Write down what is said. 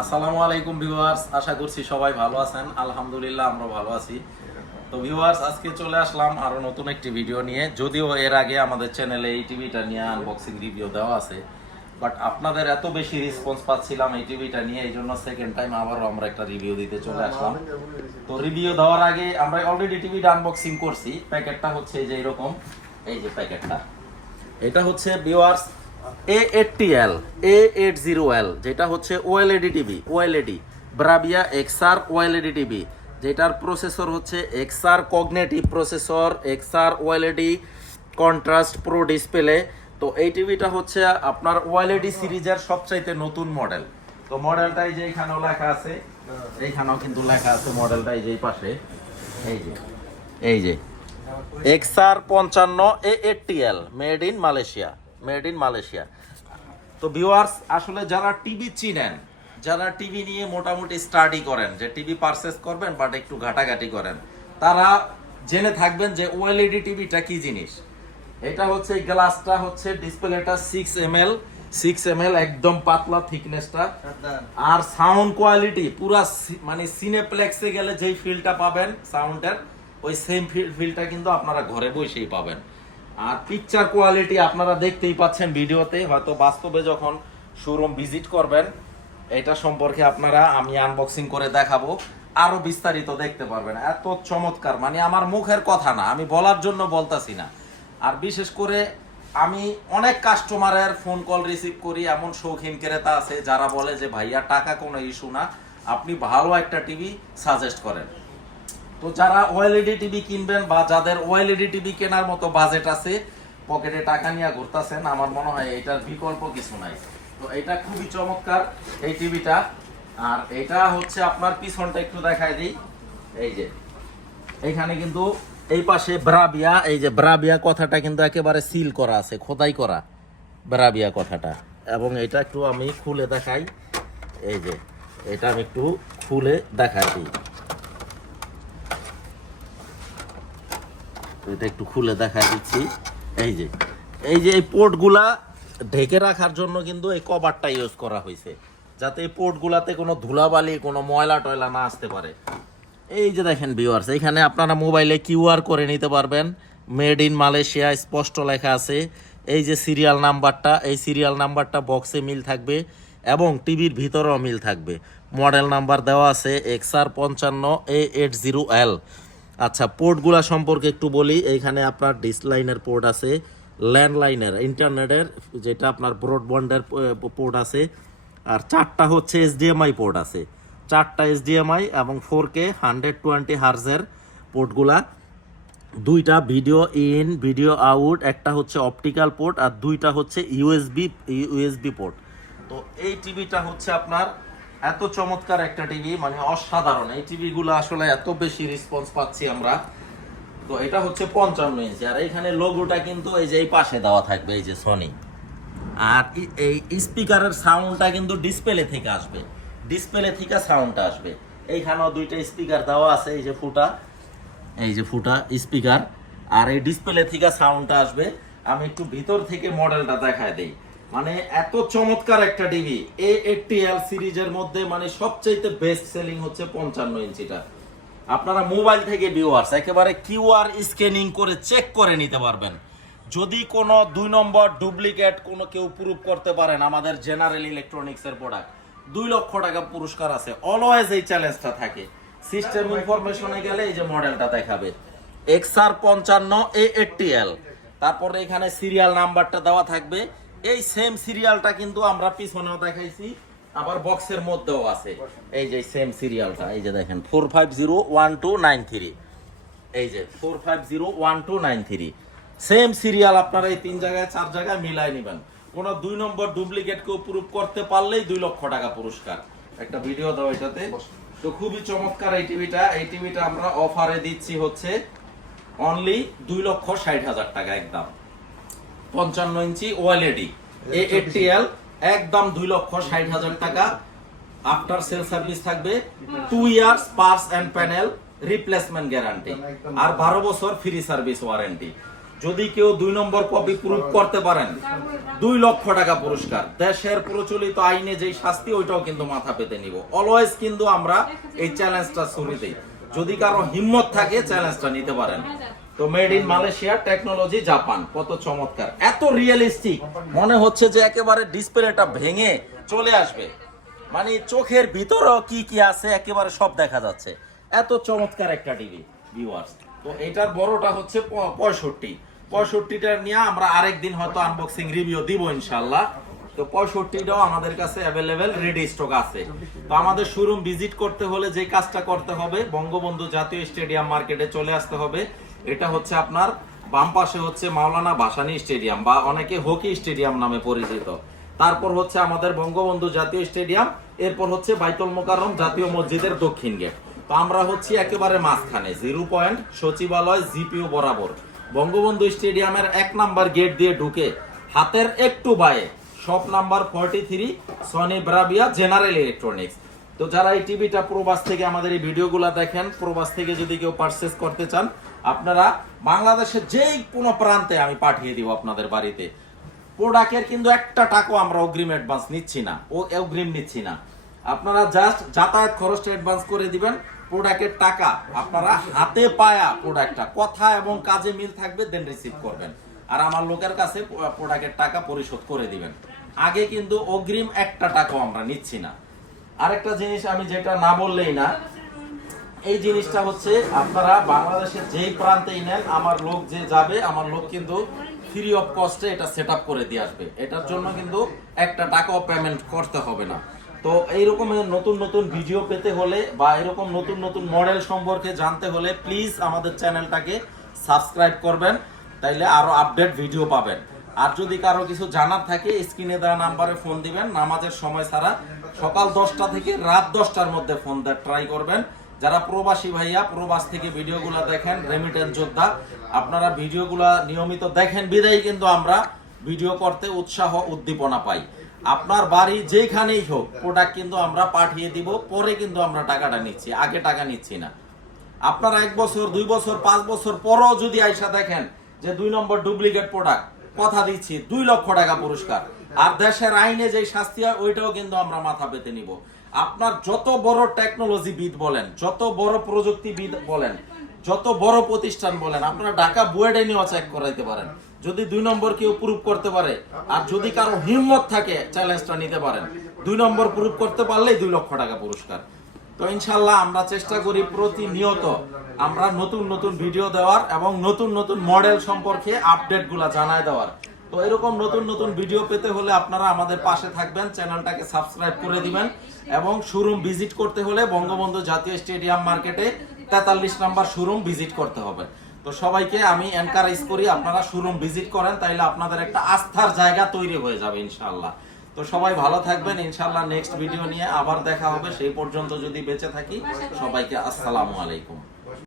আসসালামু আলাইকুম ভিউয়ার্স, আশা করছি সবাই ভালো আছেন। আলহামদুলিল্লাহ আমরা ভালো আছি। তো ভিউয়ার্স, আজকে চলে আসলাম আরো নতুন একটি ভিডিও নিয়ে। যদিও এর আগে আমাদের চ্যানেলে এই টিভিটা নিয়ে আনবক্সিং রিভিউ দেওয়া আছে, বাট আপনাদের এত বেশি রেসপন্স পাচ্ছিলাম এই টিভিটা নিয়ে, এই জন্য সেকেন্ড টাইম আবারও আমরা একটা রিভিউ দিতে চলে আসলাম। তো রিভিউ দেওয়ার আগে আমরা অলরেডি টিভিটা আনবক্সিং করছি। প্যাকেটটা হচ্ছে এই যে এরকম, এই যে প্যাকেটটা, এটা হচ্ছে ভিউয়ার্স A80L A80L, যেটা হচ্ছে OLED TV, OLED Bravia XR OLED TV, যেটার প্রসেসর হচ্ছে XR cognitive processor, XR OLED contrast pro display. তো এই টিভিটা হচ্ছে আপনার ওএলইডি সিরিজের সবচাইতে নতুন মডেল। তো মডেলটাই যে এখানেও লেখা আছে, এইখানেও কিন্তু লেখা আছে মডেলটাই যে পাশে, এই যে XR 55 A80L, made in Malaysia, made in Malaysia. তো ভিউয়ার্স, আসলে যারা টিভি চিনেন, যারা টিভি নিয়ে মোটামুটি স্টাডি করেন, যে টিভি পারচেস করবেন বাট একটু ঘাটাঘাটি করেন, তারা জেনে থাকবেন যে ওএলইডি টিভিটা কি জিনিস। এটা হচ্ছে গ্লাসটা হচ্ছে ডিসপ্লেটা 6 ml একদম পাতলা থিকনেসটা, আর সাউন্ড কোয়ালিটি পুরা মানে সিনেপ্লেক্সে গেলে যেই ফিলটা পাবেন সাউন্ডের, ওই সেম ফিলটা কিন্তু আপনারা ঘরে বসেই পাবেন। আর পিকচার কোয়ালিটি আপনারা দেখতেই পাচ্ছেন ভিডিওতে, হয়তো বাস্তবে যখন শোরুম ভিজিট করবেন এটা সম্পর্কে আপনারা আমি আনবক্সিং করে দেখাবো, আরো বিস্তারিত দেখতে পারবেন। এত চমৎকার, মানে আমার মুখের কথা না, আমি বলার জন্য বলতাছি না। আর বিশেষ করে আমি অনেক কাস্টমারের ফোন কল রিসিভ করি, এমন শৌখিন ক্রেতা আছে যারা বলে যে ভাইয়া টাকা কোনো ইস্যু না, আপনি ভালো একটা টিভি সাজেস্ট করেন। তো যারা ওএলইডি টিভি কিনবেন বা যাদের ওএলইডি টিভি কেনার মতো বাজেট আছে, পকেটে টাকা নিয়ে ঘুরতেছেন, আমার মনে হয় এটার বিকল্প কিছু নাই। তো এটা খুবই চমৎকার এই টিভিটা। আর এটা হচ্ছে আপনার পিছনটা একটু দেখায় দিই, এই যে এইখানে কিন্তু এই পাশে ব্রাভিয়া, এই যে ব্রাভিয়া কথাটা কিন্তু একেবারে সিল করা আছে, খোদাই করা ব্রাভিয়া কথাটা। এবং এটা একটু আমি খুলে দেখাই, এই যে এটা আমি একটু খুলে দেখাই দিই, এটা একটু খুলে দেখা দিচ্ছি। এই পোর্টগুলা ঢেকে রাখার জন্য কিন্তু এই কভারটা ইউজ করা হয়েছে, যাতে এই পোর্টগুলাতে কোনো ধুলাবালি কোনো ময়লা টয়লা না আসতে পারে। এই যে দেখেন ভিউয়ার্স, এখানে আপনারা মোবাইলে কিউআর করে নিতে পারবেন, মেড ইন মালয়েশিয়া স্পষ্ট লেখা আছে। এই যে সিরিয়াল নাম্বারটা, এই সিরিয়াল নাম্বারটা বক্সে মিল থাকবে এবং টিভির ভিতরেও মিল থাকবে। মডেল নাম্বার দেওয়া আছে এক্সআর 55 A80L। আচ্ছা, পোর্টগুলা সম্পর্কে একটু বলি। এইখানে আপনার ডিসলাইনের পোর্ট আছে, ল্যান্ডলাইনের ইন্টারনেটের যেটা আপনার ব্রডব্যান্ডের পোর্ট আছে, আর 4টা হচ্ছে এইচডিএমআই পোর্ট আছে, 4টা এইচডিএমআই এবং 4K 120 হার্জের পোর্টগুলা। 2টা ভিডিও ইন ভিডিও আউট, একটা হচ্ছে অপটিক্যাল পোর্ট আর 2টা হচ্ছে ইউএসবি পোর্ট। তো এই টিভিটা হচ্ছে আপনার এত চমৎকার একটা টিভি, মানে অসাধারণ। এই টিভিগুলো আসলে এত বেশি রেসপন্স পাচ্ছি আমরা। তো এটা হচ্ছে 55 ইঞ্চি, আর এইখানে লোগোটা কিন্তু এই যে এই পাশে দেওয়া থাকবে, এই যে সনি। আর এই স্পিকারের সাউন্ডটা কিন্তু ডিসপ্লে থেকে আসবে, ডিসপ্লে থেকে সাউন্ডটা আসবে। এইখানেও 2টা স্পিকার দেওয়া আছে, এই যে ফুটা, এই যে ফুটা স্পিকার, আর এই ডিসপ্লে থেকে সাউন্ডটা আসবে। আমি একটু ভিতর থেকে মডেলটা দেখায় দেই, মানে এত চমৎকার একটা টিভি। A80L সিরিজের মধ্যে মানে সবচেয়ে বেস্ট সেলিং হচ্ছে 55 ইঞ্চিটা। আপনারা মোবাইল থেকে ভিউয়ার্স একেবারে কিউআর স্ক্যানিং করে চেক করে নিতে পারবেন। যদি কোনো 2 নম্বর ডুপ্লিকেট কোনো কেউ প্রুফ করতে পারেন আমাদের জেনারেল ইলেকট্রনিক্সের প্রোডাক্ট, 2 লক্ষ টাকা পুরস্কার আছে। অলওয়েজ এই চ্যালেঞ্জটা থাকে। সিস্টেম ইনফরমেশনে গেলে এই যে মডেলটা দেখাবে এক্সআর 55 A80L, তারপরে এখানে সিরিয়াল নাম্বারটা দেওয়া থাকবে। এই সেম সিরিয়ালটা কিন্তু আমরা পিছনেও দেখাইছি, আবার বক্সের মধ্যেও আছে। এই যে সেম সিরিয়ালটা, এই যে দেখেন 4501293, এই যে 4501293 সেম সিরিয়াল। আপনারা এই 3 জায়গায় 4 জায়গায় মিলাই নেবেন। কোন 2 নম্বর ডুপ্লিকেট কেউ প্রুফ করতে পারলেই 2 লক্ষ টাকা পুরস্কার। একটা ভিডিও দাও এটাতে। তো খুবই চমৎকার এই টিভিটা। এই টিভিটা আমরা অফারে দিচ্ছি হচ্ছে অনলি 2,60,000 টাকা একদম। 55 ইঞ্চি ওএলইডি A80L একদম 2,60,000 টাকা। আফটার সেল সার্ভিস থাকবে 2 years parts and panel replacement guarantee, আর 12 বছর ফ্রি সার্ভিস ওয়ারেন্টি। যদি কেউ 2 নম্বর কপি প্রুফ করতে পারেন 2 লক্ষ টাকা পুরস্কার। দেশের প্রচলিত আইনে যেই শাস্তি ওইটাও কিন্তু মাথা পেতে নিব। অলওয়েজ কিন্তু আমরা এই চ্যালেঞ্জটা ছুড়ে দেই, যদি কারো হিম্মত থাকে চ্যালেঞ্জটা নিতে পারেন। তো made in Malaysia, technology Japan, কত চমৎকার, এত রিয়েলিস্টিক, মনে হচ্ছে যে একেবারে ডিসপ্লেটা ভেঙে চলে আসবে, মানে চোখের ভিতরেও কি কি আছে একেবারে সব দেখা যাচ্ছে। এত চমৎকার একটা টিভি ভিউয়ার্স। তো এটার বড়টা হচ্ছে 65টা নিয়ে আমরা আরেকদিন হয়তো আনবক্সিং রিভিউ দিব ইনশাআল্লাহ। তো 65টাও আমাদের কাছে অ্যাভেলেবেল রেডি স্টক আছে। তো আমাদের শোরুম ভিজিট করতে হলে যে কাজটা করতে হবে, বঙ্গবন্ধু জাতীয় স্টেডিয়াম মার্কেটে চলে আসতে হবে। এটা হচ্ছে আপনার বাম পাশে হচ্ছে মাওলানা ভাসানী স্টেডিয়াম বা অনেকে হকি স্টেডিয়াম নামে পরিচিত। তারপর হচ্ছে আমাদের বঙ্গবন্ধু জাতীয় স্টেডিয়াম, এরপর হচ্ছে বাইতুল মোকাররম জাতীয় মসজিদের দক্ষিণ গেট। তো আমরা হচ্ছি একেবারে মাঝখানে, 0 পয়েন্ট সচিবালয় জিপিও বরাবর বঙ্গবন্ধু স্টেডিয়ামের 1 নাম্বার গেট দিয়ে ঢুকে হাতের একটু বায়ে shop number 43 Sony Bravia general electronics. তো যারা এই টিভিটা প্রবাস থেকে আমাদের এই ভিডিওগুলো দেখেন, প্রবাস থেকে যদি কেউ পারচেজ করতে চান, আপনারা বাংলাদেশের যেই কোনো প্রান্তে আমি পাঠিয়ে দিব আপনাদের বাড়িতে। প্রোডাক্টের কিন্তু একটা টাকাও আমরা অগ্রিম অ্যাডভান্স নিচ্ছি না, অগ্রিম নিচ্ছি না। আপনারা জাস্ট যাতায়াত খরচটা অ্যাডভান্স করে দিবেন, প্রোডাক্টের টাকা আপনারা হাতে পায়া প্রোডাক্টটা কথা এবং কাজে মিল থাকবে দেন রিসিভ করবেন, আর আমার লোকের কাছে প্রোডাক্টের টাকা পরিশোধ করে দিবেন। আগে কিন্তু অগ্রিম একটা টাকাও আমরা নিচ্ছি না। আরেকটা জিনিস আমি যেটা না বললেই না, এই জিনিসটা হচ্ছে আপনারা বাংলাদেশের যেই প্রান্তেই নেন, আমার লোক যে যাবে, আমার লোক কিন্তু ফ্রি অফ কস্টে এটা সেট আপ করে দিয়ে আসবে। এটার জন্য কিন্তু একটা টাকাও পেমেন্ট করতে হবে না। তো এইরকমের নতুন নতুন ভিডিও পেতে হলে বা এরকম নতুন নতুন মডেল সম্পর্কে জানতে হলে প্লিজ আমাদের চ্যানেলটাকে সাবস্ক্রাইব করবেন, তাইলে আরো আপডেট ভিডিও পাবেন। আর যদি কারো কিছু জানার থাকে স্ক্রিনে দেওয়া নাম্বারে ফোন দিবেন, নামাজের সময় ছাড়া সকাল 10টা থেকে রাত 10টার মধ্যে ফোন দেওয়ার ট্রাই করবেন। যারা প্রবাসী ভাইয়া প্রবাস থেকে ভিডিওগুলো দেখেন, রেমিটেন্স যোদ্ধা, আপনারা ভিডিওগুলো নিয়মিত দেখেন বিদায়ী কিন্তু আমরা ভিডিও করতে উৎসাহ উদ্দীপনা পাই। আপনার বাড়ি যেখানেই হোক প্রোডাক্ট কিন্তু আমরা পাঠিয়ে দিব, পরে কিন্তু আমরা টাকাটা নিচ্ছি, আগে টাকা নিচ্ছি না। আপনারা 1 বছর 2 বছর 5 বছর পরও যদি আইসা দেখেন যে 2 নম্বর ডুপ্লিকেট প্রোডাক্ট, কথা দিচ্ছি 2 লক্ষ টাকা পুরস্কার। আর দেশের আইনে যে শাস্তি হয় ওইটাও কিন্তু আমরা মাথা পেতে নিব। আপনার যত বড় টেকনোলজিবিদ বলেন, যত বড় প্রযুক্তিবিদ বলেন, যত বড় প্রতিষ্ঠান বলেন, আপনারা ঢাকা বুয়েটে নিয়েও চেক করাইতে পারেন। যদি 2 নম্বর কেউ প্রুফ করতে পারে, আর যদি কারো হিম্মত থাকে চ্যালেঞ্জটা নিতে পারেন, 2 নম্বর প্রুফ করতে পারলেই 2 লক্ষ টাকা পুরস্কার। তো ইনশাল্লাহ আমরা চেষ্টা করি প্রতিনিয়ত আমরা নতুন নতুন ভিডিও দেওয়ার এবং নতুন নতুন মডেল সম্পর্কে আপডেটগুলো জানায় দেওয়ার। তো এরকম নতুন নতুন ভিডিও পেতে হলে আপনারা আমাদের পাশে থাকবেন, চ্যানেলটাকে সাবস্ক্রাইব করে দিবেন, এবং শোরুম ভিজিট করতে হলে বঙ্গবন্ধু জাতীয় স্টেডিয়াম মার্কেটে 43 নাম্বার শোরুম ভিজিট করতে হবে। তো সবাইকে আমি এনকারেজ করি আপনারা শোরুম ভিজিট করেন, তাইলে আপনাদের একটা আস্থার জায়গা তৈরি হয়ে যাবে ইনশাআল্লাহ। তো সবাই ভালো থাকবেন, ইনশাআল্লাহ নেক্সট ভিডিও নিয়ে আবার দেখা হবে। সেই পর্যন্ত যদি বেঁচে থাকি, সবাইকে আসসালামু আলাইকুম।